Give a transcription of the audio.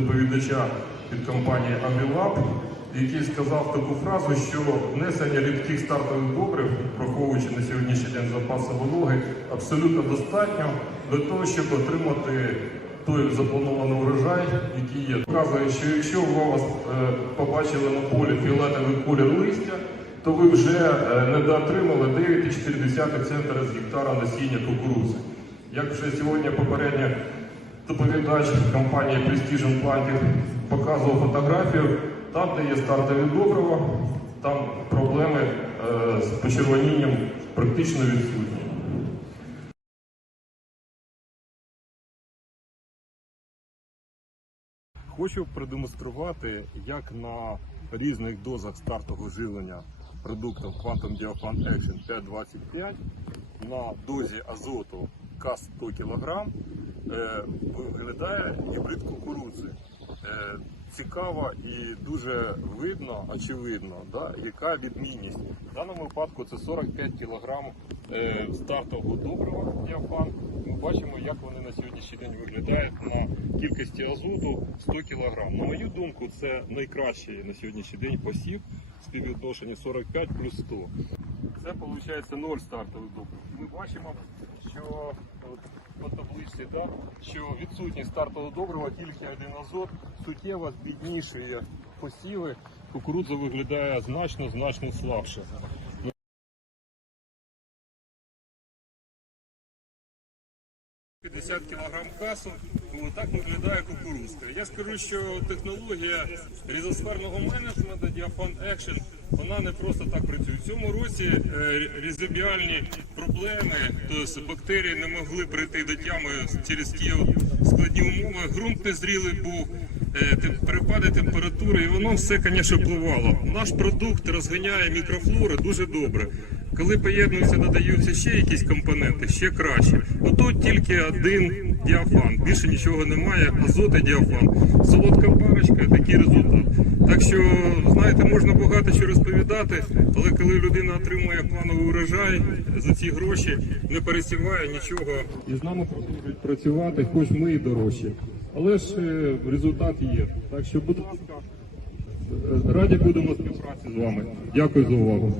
доповідача від компанії Агрілаб, який сказав таку фразу, що внесення рідких стартових добрив, враховуючи на сьогоднішній день запаси вологи, абсолютно достатньо для того, щоб отримати той запланований урожай, який є. Вказує, що якщо ви вас е, побачили на полі фіолетовий колір листя, то ви вже е, недоотримали 9,4 центра з гектара насіння кукурузи. Як вже сьогодні попередньо доповідач компанії Precision Planting показував фотографію, там, де є стартові добрива, там проблеми е, з почервонінням практично відсутні. Хочу продемонструвати, як на різних дозах стартового живлення продуктом Quantum Diaphan Action 525 на дозі азоту КАС 100 кг виглядає гібрид кукурудзи. Е, Цікаво і дуже видно, очевидно, да, яка відмінність. В даному випадку це 45 кг е, стартового добрива діафан. Ми бачимо, як вони на сьогоднішній день виглядають на кількості азоту 100 кг. На мою думку, це найкращий на сьогоднішній день посів співвідношення 45 плюс 100. Це виходить 0 стартових добрив. Ми бачимо, що по табличці, да, що відсутність стартового добрива тільки один азот суттєво збіднішує посіви. Кукурудза виглядає значно значно слабше. 50 кг касу, так виглядає кукурузка. Я скажу, що технологія різосферного менеджменту Diafan Action, вона не просто так працює. В цьому році е, різобіальні проблеми, тобто бактерії не могли прийти до тями через ті складні умови. Грунт незрілий був, е, перепади температури, і воно все, звісно, впливало. Наш продукт розганяє мікрофлори дуже добре. Коли поєднуються, додаються ще якісь компоненти, ще краще. Отут тільки один діафан, більше нічого немає, азот і діафан. Солодка парочка, такий результат. Так що, знаєте, можна багато що розповідати, але коли людина отримує плановий урожай за ці гроші, не пересіває нічого. І з нами продовжують працювати, хоч ми і дорожчі. Але ж е, результат є. Так що, будь ласка, е, раді будемо співпраці з вами. Дякую за увагу.